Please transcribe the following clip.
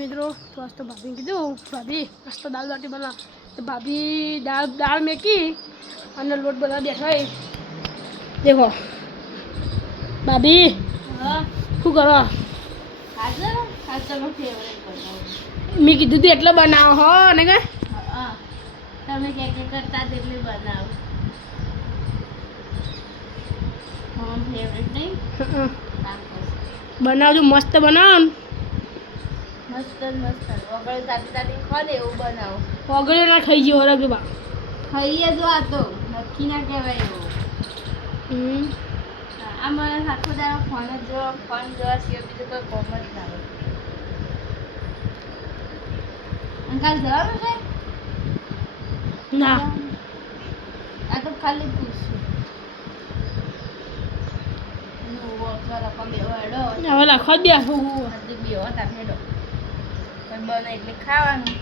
મિત્રો તો आज तो भाभी कीधुं भाभी आज तो दाल बाटी बना तो भाभी दाल मेकी અને લોટ બના બેઠા देखो भाभी हाँ શું કરો हाजर हाजर નો ફેવરેટ બનાવું મેં કીધું તું એટલે બનાવો હો ને કે હા તમે કે કરતા એટલે બનાવ હા ફેવરેટ નહીં બનાવજો મસ્ત બનાવો ને મસ્ત મસ્ત વગર તાતી તાતી ખા દે એવું બનાવો ઓગળ્યો ના ખાઈ ગયો હરક બા ખાઈએ જો આ તો નક્કી ના કહેવાય એવું આ મને આખો દાડો ફોન જોવા સિવાય બીજું કોઈ કોમ જ ના હોય અંકલ જવાનું છે ના આ તો ખાલી પૂછું રકમ એવો હેડો હવે રાખવા દે બેહો તાર હેડો બને એટલે ખાવાનું